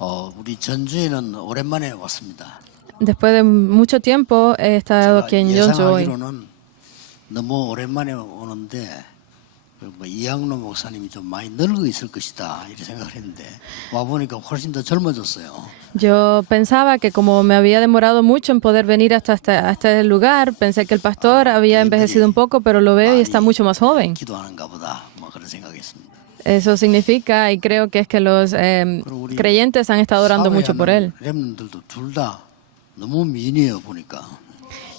우리 전주에는 오랜만에 왔습니다. Después de mucho tiempo he estado aquí en Jeonju hoy. 예상하기로는 너무 오랜만에 오는데 뭐 이양로 목사님이 좀 많이 늙어 있을 것이다 이렇게 생각을 했는데 와 보니까 훨씬 더 젊어졌어요. Yo pensaba que como me había demorado mucho en poder venir hasta este lugar, pensé que el pastor había envejecido un poco, pero lo veo y está mucho más joven. 기도하는가 보다 뭐 그런 생각했습니다. Eso significa, y creo que es que los creyentes han estado orando mucho por él. 렘넌들도 둘 다 너무 미인해요 보니까.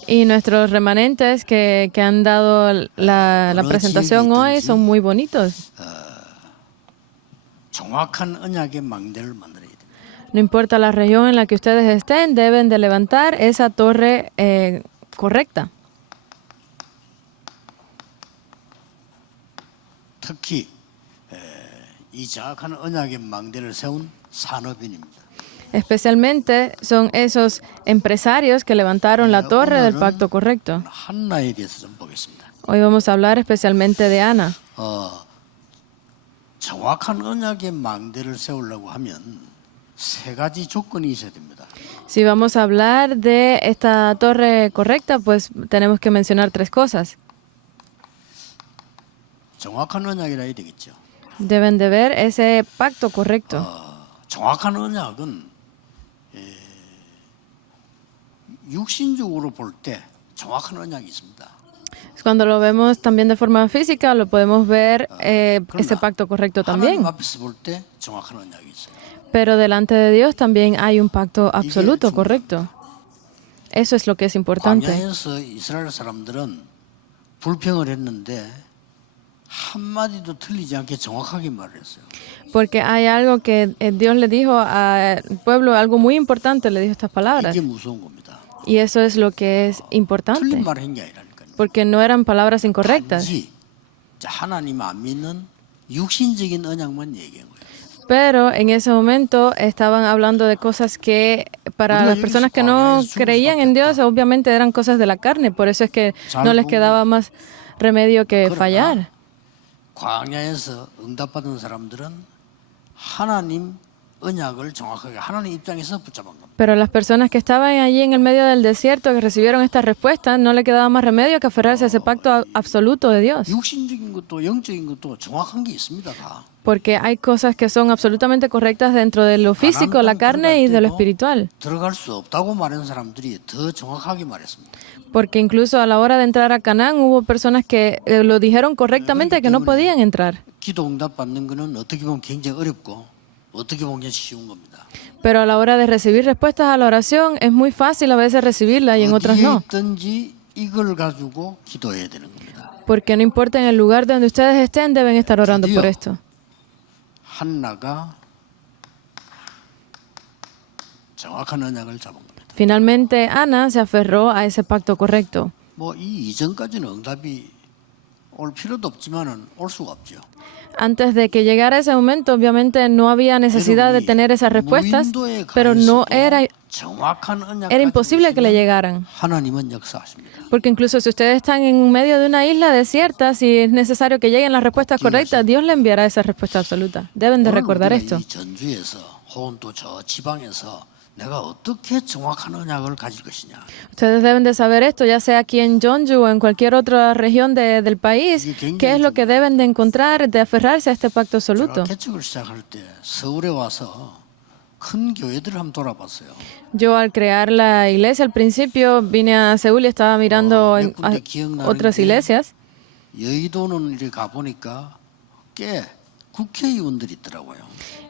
Y nuestros remanentes que han dado la presentación hoy son muy bonitos. 정확한 언약의 망대를 만들어야 돼요. No importa la región en la que ustedes estén, deben de levantar esa torre correcta. 특히 이 정확한 언약의 망대를 세운 산업인입니다. Especialmente son esos empresarios que levantaron la torre del pacto correcto. 한나에 대해서 좀 보겠습니다. Hoy vamos a hablar especialmente de Ana. 정확한 언약의 망대를 세우려고 하면 세 가지 조건이 있어야 됩니다. Si vamos a hablar de esta torre correcta, pues tenemos que mencionar tres cosas. 정확한 언약이라 해야 되겠죠. Deben de ver ese pacto correcto. 정확한 언약은 육신적으로 볼 때 정확한 언약이 있습니다. Cuando lo vemos también de forma física, lo podemos ver ese pacto correcto también. 하나님 앞에서 볼 때 정확한 언약이 있어요. Pero delante de Dios también hay un pacto absoluto correcto. Eso es lo que es importante. 광야에서 이스라엘 사람들은 불평을 했는데 한마디도 틀리지 않게 정확하게 말했어요. Porque hay algo que Dios le dijo al pueblo, algo muy importante, le dijo estas palabras. 이게 무서운 겁니다. Y eso es lo que es importante. 틀린 말을 한 게 아니라니까요. Porque no eran palabras incorrectas. 단지 하나님 안 믿는 육신적인 언약만 얘기한 거예요. Pero en ese momento estaban hablando de cosas que para las personas que no creían en Dios, obviamente eran cosas de la carne. Por eso es que no les quedaba más remedio que fallar. 광야에서 응답받은 사람들은 하나님 언약을 정확하게 하나님 입장에서 붙잡은 겁니다. Pero las personas que estaban allí en el medio del desierto, que recibieron esta respuesta, no le quedaba más remedio que aferrarse a ese pacto absoluto de Dios. 육신적인 것도 영적인 것도 정확한 게 있습니다. 다. Porque hay cosas que son absolutamente correctas dentro de lo físico, la carne y de lo espiritual. 들어갈 수 없다고 말한 사람들이 더 정확하게 말했습니다. Porque incluso a la hora de entrar a Canaán hubo personas que lo dijeron correctamente que no podían entrar. 기도 응답 받는 거는 어떻게 보면 굉장히 어렵고 어떻게 보면 쉬운 겁니다. Pero a la hora de recibir respuestas a la oración es muy fácil a veces recibirla y en otras 어디에 no. 있든지 이걸 가지고 기도해야 되는 겁니다. Porque no importa en el lugar donde ustedes estén, deben estar orando por esto. 한나가 정확한 언약을 잡은 겁니다. Finalmente, Ana se aferró a ese pacto correcto. 뭐 이 이전까지는 응답이 올 필요도 없지만은 올 수가 없죠. Antes de que llegara ese momento, obviamente no había necesidad de tener esas respuestas, pero no era imposible que le llegaran. 하나님은 역사하십니다. Porque incluso si ustedes están en medio de una isla desierta, si es necesario que lleguen las respuestas correctas, Dios le enviará esa respuesta absoluta. Deben de recordar esto. 이 전주에서 혹은 또 저 지방에서 내가 어떻게 정확한 언약을 가질 것이냐. Ustedes deben de saber esto, ya sea aquí en Jeonju o en cualquier otra región del país, qué es lo que deben de encontrar, de aferrarse a este pacto absoluto. 제가 개척을 시작할 때 서울에 와서 큰 교회들을 한번 돌아봤어요. Yo al crear la iglesia al principio vine a Seúl y estaba mirando 몇 군데 기억나는 otras 게 iglesias. 여의도는 이렇게 가보니까 꽤 국회의원들이 있더라고요.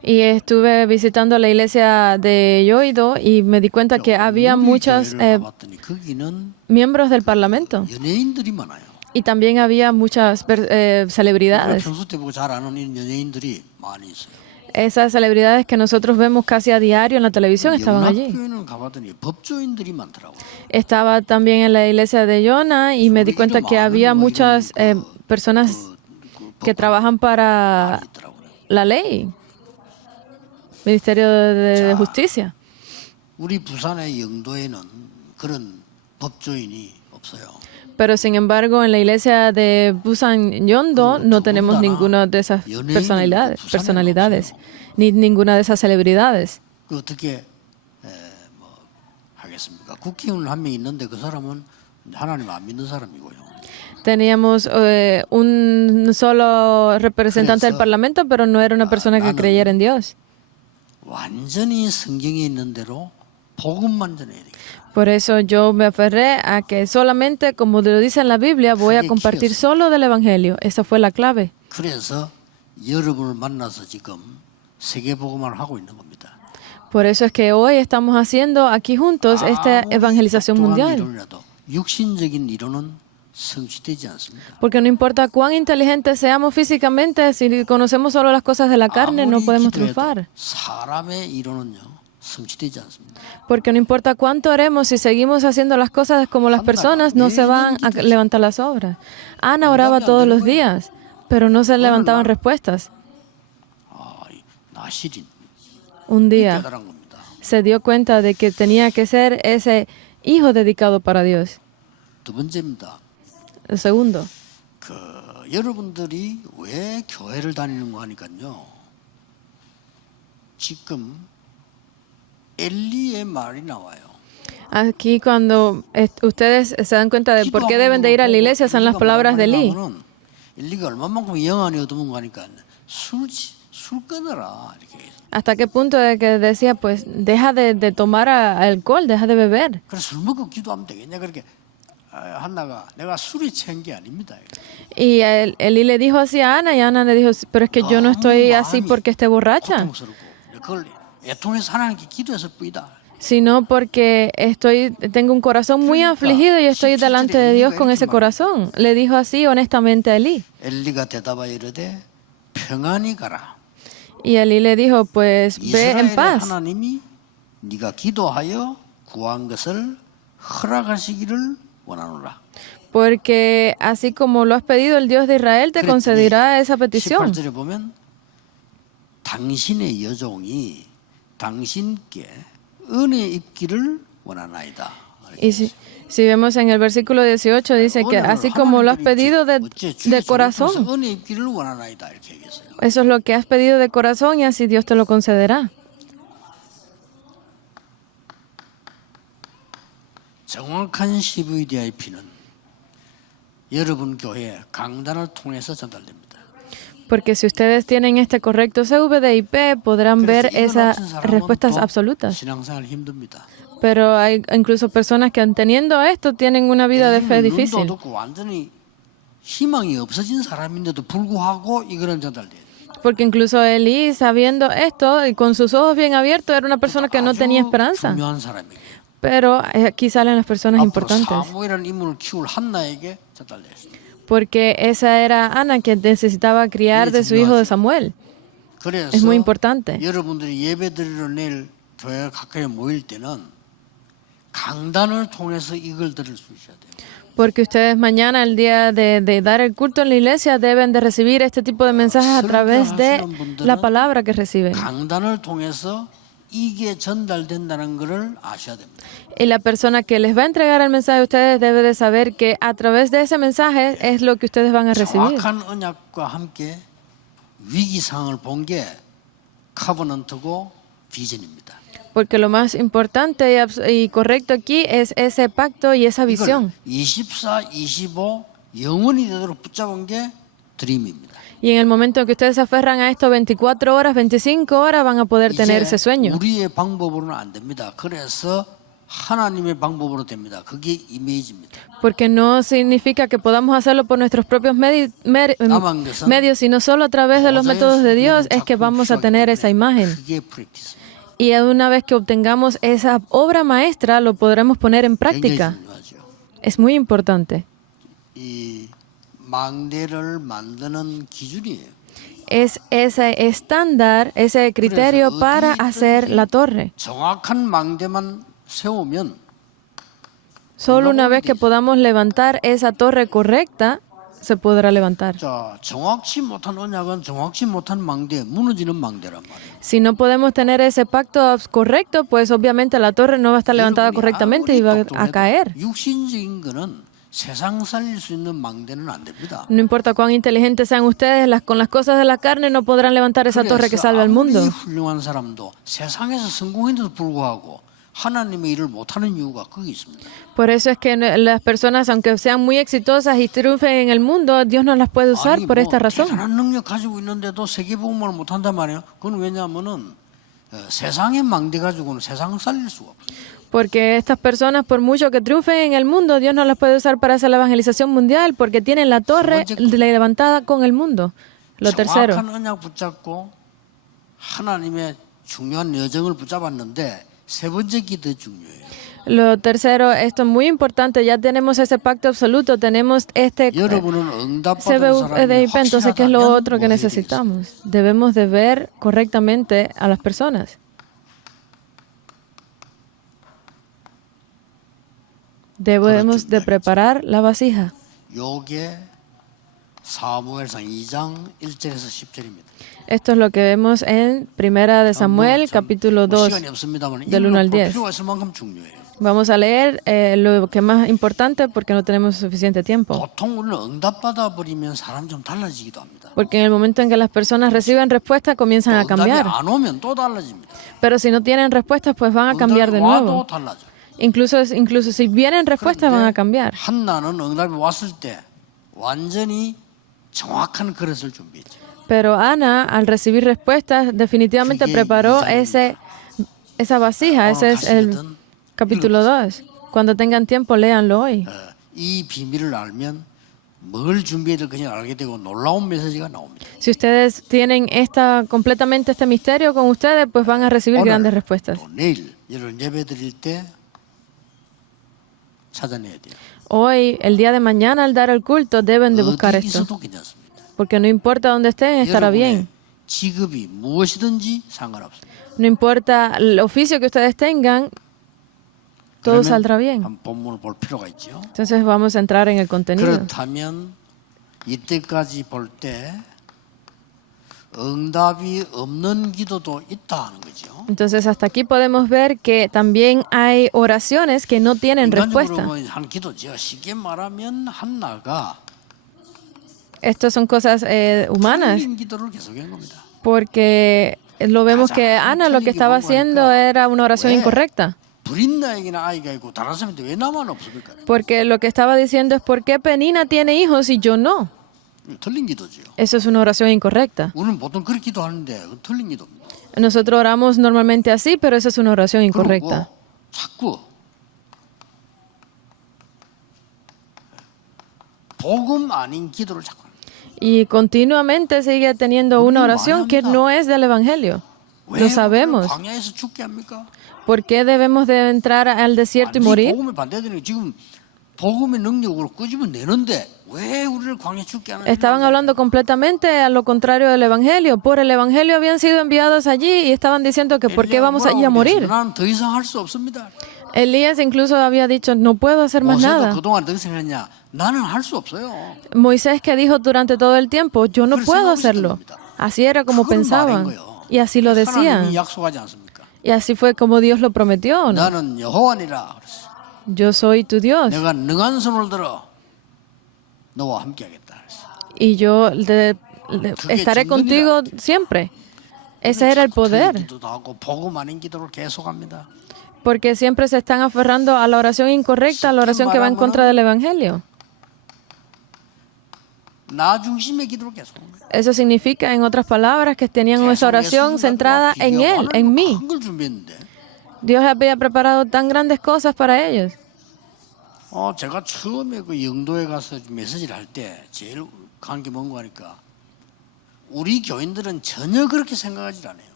Y estuve visitando la iglesia de Yoido y me di cuenta que había muchos 가봤더니 거기는 miembros del parlamento. 연예인들이 많아요. Y también había muchas celebridades. 평소 때 보고 잘 아는 연예인들이 많이 있어요. Esas celebridades que nosotros vemos casi a diario en la televisión estaban allí. 영락교회는 가봤더니 법조인들이 많더라고요. Estaba también en la iglesia de Yona y me di cuenta que había muchas personas que trabajan para la ley, Ministerio de Justicia. 우리 부산의 영도에는 그런 법조인이 없어요. Pero sin embargo, en la iglesia de Busan Yeongdo no tenemos ninguna de esas personalidades, ni ninguna de esas celebridades. 그 어떻게 뭐 하겠습니까? 국회의원 한 명 있는데 그 사람은 하나님 안 믿는 사람이고요. Teníamos un solo representante del 그래서, Parlamento, pero no era una persona que 나는 creyera en Dios. 완전히 성경에 있는 대로 복음만 전해야 되겠다. Por eso yo me aferré a que solamente, como lo dice en la Biblia, voy a compartir solo del Evangelio. Esa fue la clave. 그래서 여러분을 만나서 지금 세계 복음을 하고 있는 겁니다. Por eso es que hoy estamos haciendo aquí juntos esta evangelización 똑똑한 mundial. 이론이라도 육신적인 이론은 성취되지 않습니다. Porque no importa cuán inteligentes seamos físicamente, si conocemos solo las cosas de la carne, no 아무리 podemos 기도해도 triunfar. 사람의 이론은요 성취되지 않습니다. Porque no importa cuánto oremos, si seguimos haciendo las cosas como las personas, no se van a levantar las obras. Ana oraba todos los días, pero no se levantaban respuestas. 나실인 Un día 깨달은 겁니다. se dio cuenta de que tenía que ser ese hijo dedicado para Dios. 두 번째입니다. El segundo, 그 여러분들이 왜 교회를 다니는가 하니까요. 지금 엘리의 말이 나와요. aquí cuando ustedes se dan cuenta de por qué deben de ir a la iglesia, son las palabras de Eli. 엘리가 얼마만큼 영안이 얻으면 가니까 술 끊어라 이렇게. Hasta qué punto de que decía, pues deja de tomar alcohol, deja de beber. 그래서 술 먹고 기도하면 되겠냐 그렇게 한나가 내가 술이 취한 게 아닙니다. Y Eli le dijo así a Ana, y Ana le dijo, pero es que yo no estoy así porque esté borracha, 고통스럽고 그걸 애통해서 하나님께 기도해서 뿌이다. sino porque tengo un corazón muy afligido y estoy delante de Dios con ese corazón. Le dijo así honestamente a Eli. 엘리가 대답하여 이르되 평안히 가라. Y Eli le dijo, pues ve en 이스라엘의 paz, 하나님이 네가 기도하여 구한 것을 허락하시기를 원하노라. porque así como lo has pedido, el Dios de Israel te concederá esa petición. 18절에 보면 당신의 여종이 당신께 은혜 입기를 원하나이다. Y si vemos en el versículo 18, dice que así como lo has pedido de corazón, 은혜 입기를 원하나이다 이렇게 얘기했어요. eso es lo que has pedido de corazón y así Dios te lo concederá. 정확한 CVDIP는 여러분 교회 강단을 통해서 전달됩니다. Porque si ustedes tienen este correcto CVDIP, podrán ver esas respuestas absolutas. 신앙생활 힘듭니다. Pero hay incluso personas que teniendo esto tienen una vida de fe 눈도 difícil. 어둡고 완전히 희망이 없어진 사람인데도 불구하고 이거는 전달돼요. Porque incluso Elí, sabiendo esto y con sus ojos bien abiertos, era una persona que no tenía esperanza. 중요한 사람이에요. Pero aquí salen las personas 앞으로 importantes. 사무엘이라는 인물을 키울 한나에게 전달됐습니다. Porque esa era Ana que necesitaba criar de su hijo de Samuel. 그래서 Es muy importante. 여러분들이 예배드리러 내일 교회 가까이 모일 때는 강단을 통해서 이걸 들을 수 있어야 돼요. Porque ustedes mañana, el día de dar el culto en la iglesia, deben de recibir este tipo de mensajes a través de la palabra que reciben. 강단을 통해서 이게 전달된다는 것을 아셔야 됩니다. Y la persona que les va a entregar el mensaje a ustedes debe de saber que a través de ese mensaje es lo que ustedes van a recibir. 정확한 언약과 함께 위기 상황을 본 게 커버넌트고 비전입니다. Porque lo más importante y correcto aquí es ese pacto y esa 이걸 visión. 24, 25 영원히 되도록 붙잡은 게 드림입니다. Y en el momento en que ustedes se aferran a esto 24 horas, 25 horas, van a poder tener ese sueño. 우리의 방법으로는 안 됩니다. 그래서 하나님의 방법으로 됩니다. 그게 이미지입니다. Porque no significa que podamos hacerlo por nuestros propios medios, sino solo a través de los métodos de Dios es que vamos a tener esa imagen. 그게 프랙티스. Y una vez que obtengamos esa obra maestra, lo podremos poner en 굉장히 práctica. 중요하죠. Es muy importante. 이 망대를 만드는 기준이에요. Es ese estándar, ese criterio para hacer la torre. 정확한 망대만 세우면 Solo una vez que podamos levantar esa torre correcta, se podrá levantar. 자, 정확치 못한 언약은 정확치 못한 망대, 무너지는 망대란 말이에요. Si no podemos tener ese pacto correcto, pues obviamente la torre no va a estar levantada correctamente y va a caer. 육신적인 거는 세상 살릴 수 있는 망대는 안 됩니다. No importa cuán inteligentes sean ustedes, con las cosas de la carne no podrán levantar esa torre que 그래서 salva al 아무리 mundo. 훌륭한 사람도 세상에서 성공했는데도 불구하고 하나님의 일을 못하는 이유가 거기 있습니다. Por eso es que las personas, aunque sean muy exitosas y triunfen en el mundo, Dios no las puede usar 아니 por 뭐 esta razón. 대단한 능력 가지고 있는데도 세계복음을 못한단 말이에요. 그건 왜냐하면은 세상의 망대 가지고는 세상을 살릴 수가 없어요. Porque estas personas, por mucho que triunfen en el mundo, Dios no las puede usar para hacer la evangelización mundial, porque tienen la torre levantada con el mundo. Lo tercero. 정확한 언약 붙잡고 하나님의 중요한 여정을 붙잡았는데 세 번째 게 더 중요해요. Lo tercero, esto es muy importante, ya tenemos ese pacto absoluto, tenemos este 여러분은 응답받은 CBUDIP, 사람이 entonces, ¿qué es lo 확실하다면 otro que 뭐 해야 되겠어요? necesitamos? Debemos de ver correctamente a las personas. Debemos de preparar la vasija. 요게 사무엘상 2장 1절에서 10절입니다. Esto es lo que vemos en Primera de Samuel, capítulo 2. 시간이 없습니다만 del 1 al 이걸 볼 10. 필요가 있을 만큼 중요해요. Vamos a leer lo que es más importante porque no tenemos suficiente tiempo. 보통 우리는 응답받아 버리면 사람 좀 달라지기도 합니다. Porque en el momento en que las personas reciben respuesta comienzan a 응답이 cambiar. 안 오면 또 달라집니다. Pero si no tienen respuestas, pues van a cambiar de 응답이 nuevo. 와도 달라져. Incluso si vienen respuestas, van a cambiar. 한나는 응답이 왔을 때 완전히 정확한 그릇을 준비했죠. Pero Ana, al recibir respuestas, definitivamente 그게 preparó 이장입니다. esa vasija. Ese es el capítulo 2. Cuando tengan tiempo, léanlo hoy. 이 비밀을 알면 뭘 준비해야 될 것인지 알게 되고 놀라운 메시지가 나옵니다. Si ustedes tienen completamente este misterio con ustedes, pues van a recibir grandes respuestas. 또 내일 여러분 예배 드릴 때 찾아내야 돼요. Hoy, el día de mañana, al dar el culto, deben de buscar 어디 esto. 있어도 괜찮습니다. Porque no importa dónde estén, estará 여러분의 bien. 직업이 무엇이든지 상관없습니다. No importa el oficio que ustedes tengan, todo saldrá bien. 한 본문을 볼 필요가 있죠. Entonces vamos a entrar en el contenido. 그렇다면 이때까지 볼 때 응답이 없는 기도도 있다 하는 거죠. Entonces hasta aquí podemos ver que también hay oraciones que no tienen respuesta. 인간적으로 한 기도죠. 쉽게 말하면 한나가 Estas son cosas humanas, 틀린 기도를 계속한 겁니다. porque lo vemos que Ana lo que estaba haciendo era una oración incorrecta. 브린나에게나 아이가 있고 다른 사람한테 왜 나만 없습니까? Porque lo que estaba diciendo es, ¿por qué Penina tiene hijos y yo no? 틀린 기도죠. Eso es una oración incorrecta. 우리는 보통 그렇게 기도하는데 그건 틀린 기도입니다. Nosotros oramos normalmente así, pero esa es una oración incorrecta. 그리고 자꾸 복음 아닌 기도를 자꾸 합니다. Y continuamente sigue teniendo una oración que no es del Evangelio. 왜 Lo 우리를 sabemos. 광야에서 죽게 합니까? ¿Por qué debemos de entrar al desierto y 완전히 morir? 복음에 반대되는 지금 복음의 능력으로 끄집어 내는데 왜 우리를 광야에 죽게 하는 Estaban hablando completamente a lo contrario del Evangelio. Por el Evangelio habían sido enviados allí y estaban diciendo que ¿por qué vamos allí a morir? 나는 더 이상 할 수 없습니다. Elías incluso había dicho, no puedo hacer más 모세도 nada. 그동안 더 이상 했냐? 나는 할 수 없어요. Moisés que dijo durante todo el tiempo, yo no puedo hacerlo. Así era como 그걸 말한 pensaban. 거예요. Y así lo 하나님이 decían. 약속하지 않습니까? Y así fue como Dios lo prometió, ¿o no? 나는 여호와니라 그랬어. Yo soy tu Dios. 내가 능한 손을 들어 너와 함께하겠다 그랬어. Y yo estaré contigo siempre. Ese era el poder. 기도도 하고 복음 아닌 기도를 계속합니다. Porque siempre se están aferrando a la oración incorrecta, a la oración que va en contra del Evangelio. 나 중심의 기도를 계속합니다. Eso significa, en otras palabras, que tenían esa oración centrada en Él, en mí. 한걸 준비했는데. Dios había preparado tan grandes cosas para ellos. 제가 처음에 그 영도에 가서 메시지를 할 때 제일 간 게 뭔가 하니까 우리 교인들은 전혀 그렇게 생각하지 않아요.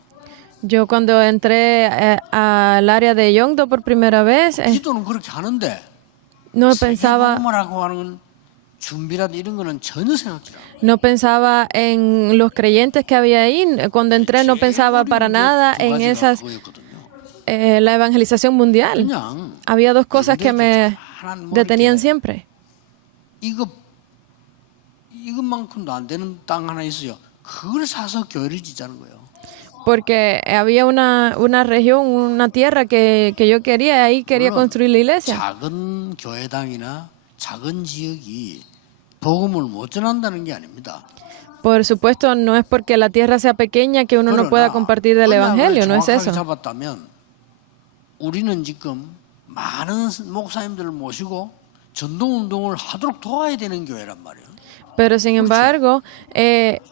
Yo cuando entré al área de Yongdo por primera vez, 기도는 그렇게 하는데 no pensaba, 세계복음을 하고 하는 준비라든 이런 거는 전혀 생각지 않아요. no pensaba en los creyentes que había ahí. Cuando entré no pensaba para nada en esas, la evangelización mundial. 그냥 Había dos cosas que me detenían siempre. 이것만큼도 안 되는 땅 하나 있어요. 그걸 사서 교회를 짓자는 거예요. Porque había una región, una tierra que yo quería, ahí quería construir la iglesia. 작은 교회당이나 작은 지역이 복음을 못 전한다는 게 아닙니다. Por supuesto, no es porque la tierra sea pequeña que uno no pueda compartir del Evangelio, no es 정확하게 eso. 잡았다면 우리는 지금 많은 목사님들을 모시고 전도운동을 하도록 도와야 되는 교회란 말이에요. Pero sin embargo,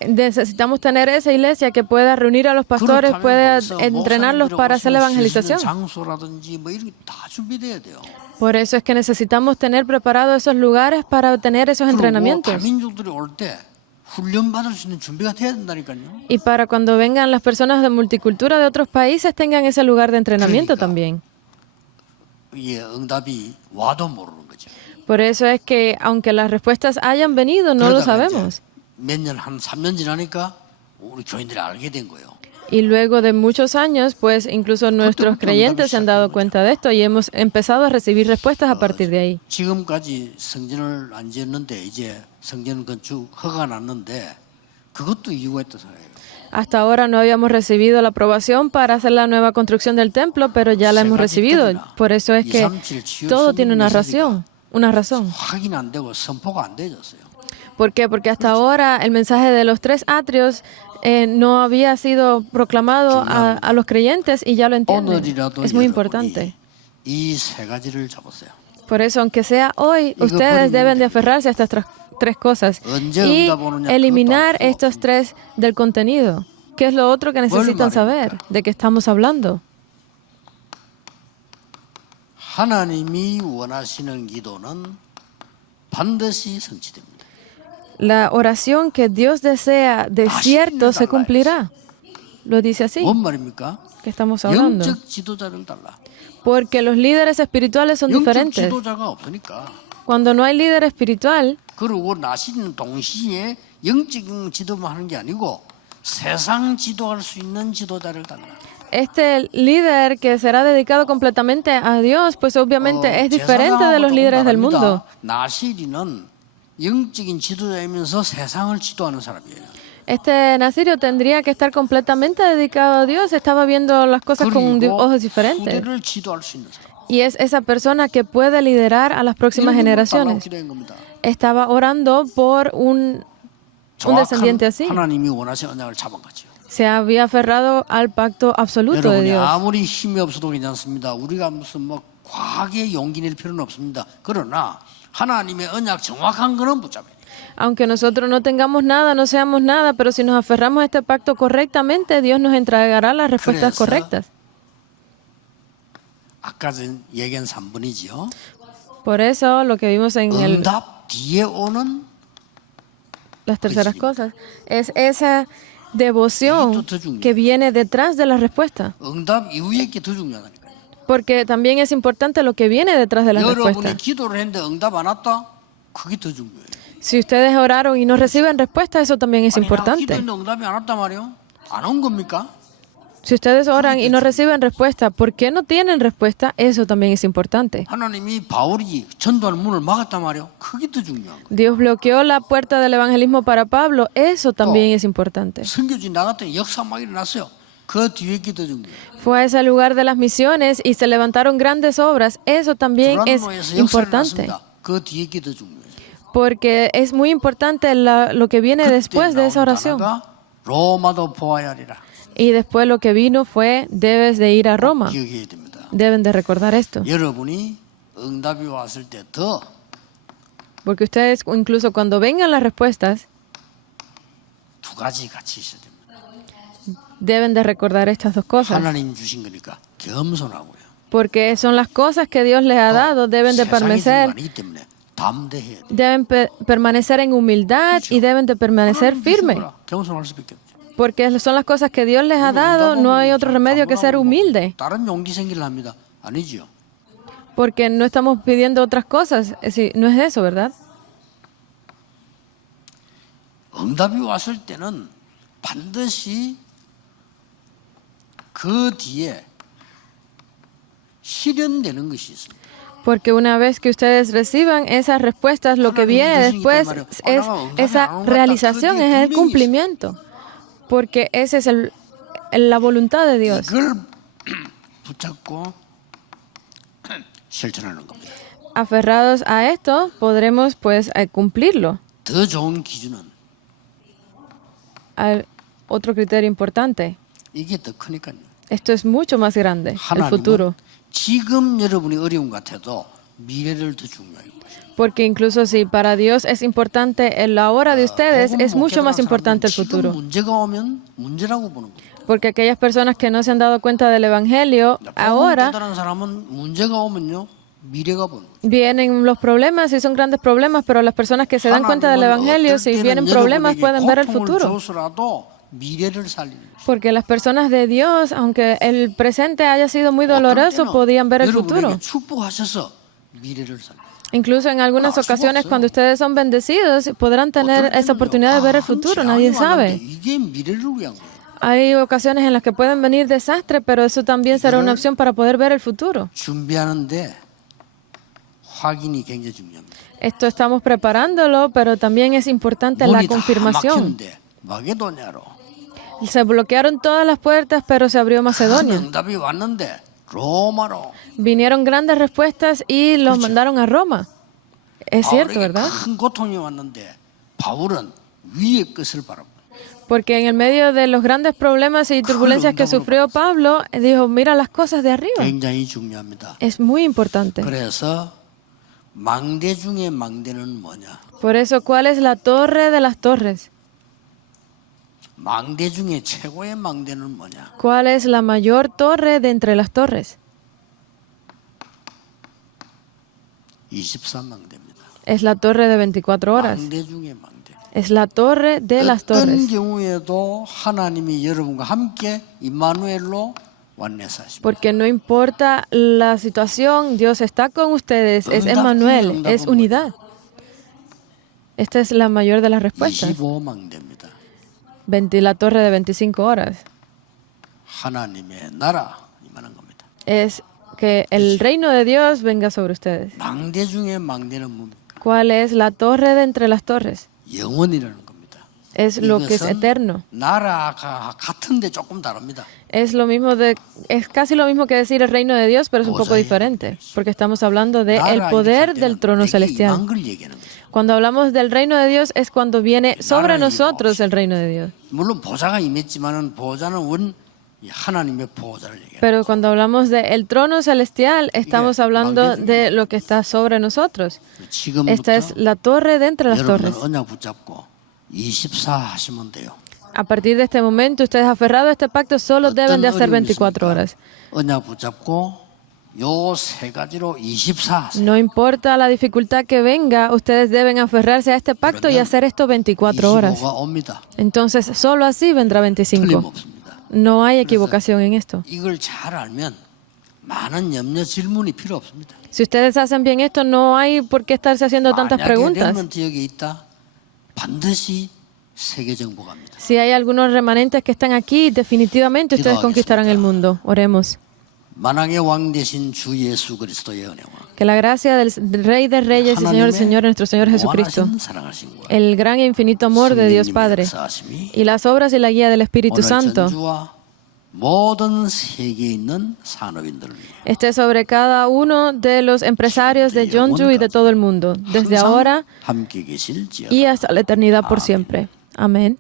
necesitamos tener esa iglesia que pueda reunir a los pastores, pueda entrenarlos para hacer la evangelización. 장소라든지 뭐 이런 게 다 준비돼야 돼요. Por eso es que necesitamos tener preparados esos lugares para tener esos 그리고 entrenamientos. 다민족들이 올 때 훈련 받을 수 있는 준비가 돼야 된다니까요. Y para cuando vengan las personas de multicultura de otros países tengan ese lugar de entrenamiento también. 예, 응답이 와도 모르는 거죠. Por eso es que aunque las respuestas hayan venido, no lo sabemos. 몇 년, 한 3년 지나니까 우리 교인들이 알게 된 거예요. Y luego de muchos años, pues incluso nuestros creyentes se han dado cuenta de esto y hemos empezado a recibir respuestas a partir de ahí. 지금까지 성전을 안 지었는데 이제 성전 건축 허가 났는데 그것도 이유가 있다 생각해요. Hasta ahora no habíamos recibido la aprobación para hacer la nueva construcción del templo, pero ya la hemos recibido. Por eso es que todo tiene una razón. 확인 안 되고 선포가 안 되졌어요. ¿Por qué? Porque hasta ahora el mensaje de los 3 atrios no había sido proclamado a los creyentes y ya lo entienden. Es muy importante. 이 세 가지를 잡았어요. Por eso, aunque sea hoy, ustedes deben de aferrarse a estas 3 cosas y eliminar estos 3 del contenido. ¿Qué es lo otro que necesitan saber? ¿De qué estamos hablando? 하나님이 원하시는 기도는 반드시 성취됩니다. La oración que Dios desea de cierto se cumplirá. Lo dice así. 뭔 말입니까? ¿Qué estamos hablando? 영적 지도자를 달라. Porque los líderes espirituales son 영적 diferentes. 지도자가 없으니까. Cuando no hay líder espiritual, 그리고 나시는 동시에 영적인 지도만 하는 게 아니고 세상 지도할 수 있는 지도자를 달라. este líder que será dedicado completamente a Dios, pues obviamente es diferente de los líderes del mundo. 나시리는 영적인 지도자이면서 세상을 지도하는 사람이에요. Este nazirio tendría que estar completamente dedicado a Dios. Estaba viendo las cosas con ojos diferentes. 후대를 지도할 수 있는 사람. Y es esa persona que puede liderar a las próximas generaciones. Estaba orando por un descendiente así. 하나님이 원하시는 언약을 잡은 거죠. Se había aferrado al pacto absoluto de 여러분이 Dios. 아무리 힘이 없어도 괜찮습니다. 우리가 무슨 뭐 과하게 용기 낼 필요는 없습니다. 그러나 하나님의 언약 정확한 거는 붙잡아야 돼요. Aunque nosotros no tengamos nada, no seamos nada, pero si nos aferramos a este pacto correctamente, Dios nos entregará las respuestas correctas. 아까 전 얘기한 3번이죠. Por eso lo que vimos en 응답 뒤에 오는 las terceras cosas es esa devoción que viene detrás de la respuesta. 응답 이후에 게 더 중요하다니까요. Porque también es importante lo que viene detrás de la respuesta. 여러분이 기도를 했는데 응답 안 왔다? 그게 더 중요해요. Si ustedes oraron y no reciben respuesta, eso también es 아니, 나 importante. 기도했는데 응답이 안 왔단 말이에요? 안 온 겁니까? Si ustedes oran y no reciben respuesta, ¿por qué no tienen respuesta? Eso también es importante. 하나님이 바울이 전도할 문을 막았단 말이에요. 그게 더 중요한 거예요. Dios bloqueó la puerta del evangelismo para Pablo. Eso también es importante. 선교지 나갔더니 역사 막 일어났어요. 그 뒤에 게 더 중요해요. Fue a ese lugar de las misiones y se levantaron grandes obras. Eso también es 두란노에서 역사를 importante. 났습니다. 그 뒤에 게 더 중요해요. Porque es muy importante lo que viene después de esa oración. 로마도 보아야 하리라. Y después lo que vino fue, debes de ir a Roma. 기억해야 됩니다. Deben de recordar esto. 여러분이 응답이 왔을 때 더 Porque ustedes, incluso cuando vengan las respuestas, 두 가지 같이 있어야 됩니다. deben de recordar estas 2 cosas. 하나님 주신 거니까 겸손하고요. Porque son las cosas que Dios les ha dado. Deben de 세상이 주는 거 permanecer, 아니기 때문에 담대해야 돼요. deben permanecer en humildad y deben de permanecer firme. 겸손할 수밖에 없죠. Porque son las cosas que Dios les ha dado. No hay otro remedio que ser humilde. 다른 용기 생기려 합니다. 아니지요. Porque no estamos pidiendo otras cosas. No es eso, ¿verdad? 응답이 왔을 때는 반드시 그 뒤에 실현되는 것이 있습니다. Porque una vez que ustedes reciban esas respuestas, lo que viene después es esa realización, es el cumplimiento. Porque esa es la voluntad de Dios. 이걸 붙잡고 실천하는 겁니다. aferrados a esto, podremos pues cumplirlo. 더 좋은 기준은 Otro criterio importante. 이게 더 크니까요. Esto es mucho más grande, el 하나님은 futuro. 지금 여러분이 어려운 것 같아도 미래를 더 중요하게 보셔요. Porque incluso si para Dios es importante en la hora de ustedes, es mucho más importante el 지금 futuro. 문제가 오면 문제라고 보는 거예요. Porque aquellas personas que no se han dado cuenta del Evangelio, ahora 깨달은 사람은 문제가 오면요 미래가 보는 거예요. vienen los problemas y son grandes problemas, pero las personas que se dan cuenta del Evangelio, si vienen problemas, pueden ver el futuro. 줘서라도 미래를 살리는 거예요. Porque las personas de Dios, aunque el presente haya sido muy doloroso, podían ver el futuro. 여러분에게 축복하셔서 미래를 살리는 거예요. Incluso en algunas ocasiones, cuando ustedes son bendecidos, podrán tener esa oportunidad de ver el futuro. Nadie sabe. 이게 미래를 위한 거예요. Hay ocasiones en las que pueden venir desastres, pero eso también será una opción para poder ver el futuro. 준비하는데 확인이 굉장히 중요합니다. Esto estamos preparándolo, pero también es importante la 문이 다 confirmación. 막혔는데 마게도냐로 Se bloquearon todas las puertas, pero se abrió Macedonia. 응답이 왔는데 로마로 Vinieron grandes respuestas y los mandaron a Roma. Es cierto, 바울에게 ¿verdad? 큰 고통이 왔는데 바울은 위의 것을 바라보고 Porque en el medio de los grandes problemas y turbulencias que sufrió Pablo, dijo, mira las cosas de arriba. 굉장히 중요합니다. Es muy importante. 그래서 망대 중에 망대는 뭐냐? Por eso, ¿cuál es la torre de las torres? 망대 중에 최고의 망대는 뭐냐? ¿Cuál es la mayor torre de entre las torres? 24망대입니다. Es la torre de 24 horas. 망대 중에 망대. Es la torre de las 어떤 torres. 경우에도 하나님이 여러분과 함께 임마누엘로 완내사십니다. Porque no importa la situación, Dios está con ustedes. Es Emmanuel, es unidad. Esta es la mayor de las respuestas. 25망대입니다. La torre de 25 horas. 하나님의 나라 임하는 겁니다. Es que el reino de Dios venga sobre ustedes. 망대 중에 망대는 뭡니까? ¿Cuál es la torre de entre las torres? 영원이라는 겁니다. Es lo que es 이것은 eterno. 나라가 같은데 조금 다릅니다. Es casi lo mismo que decir el reino de Dios, pero es un poco diferente, porque estamos hablando de el poder del trono celestial. 임한 걸 얘기하는 거죠. Cuando hablamos del reino de Dios es cuando viene sobre nosotros el reino de Dios. 물론 보좌가 임했지만은 보좌는 하나님의 보좌를 얘기해요. Pero cuando hablamos del trono celestial, estamos hablando de lo que está sobre nosotros. Esta es 지금부터 la torre de entre las 여러분은 torres. 언약 붙잡고 24 하시면 돼요. A partir de este momento, ustedes aferrados a este pacto solo deben de hacer 24 horas. 언약 붙잡고 요 세 가지로 24 하세요. No importa la dificultad que venga, ustedes deben aferrarse a este pacto y hacer esto 24 horas. 25가 옵니다. Entonces, solo así vendrá 25. 틀림없습니다. No hay equivocación en esto. 이걸 잘 알면 많은 염려 질문이 필요 없습니다. Si ustedes hacen bien esto, no hay por qué estarse haciendo tantas 만약에 preguntas. 렘넌트 여기 있다, 반드시 세계 정복합니다. Si hay algunos remanentes que están aquí, definitivamente ustedes conquistarán el mundo. Oremos. 만왕의 왕 되신 주 예수 그리스도의 은혜와 Que la gracia del Rey de Reyes y Señor de Señores, nuestro Señor Jesucristo, 무한하신 사랑하심과 el gran e infinito amor de Dios Padre 역사하심이 y las obras y la guía del Espíritu 오늘 Santo 전주와 모든 세계에 있는 산업인들을 위해 esté sobre cada uno de los empresarios de Jeonju y de todo el mundo, desde ahora 함께 계실지어다. y hasta la eternidad por siempre. Amén.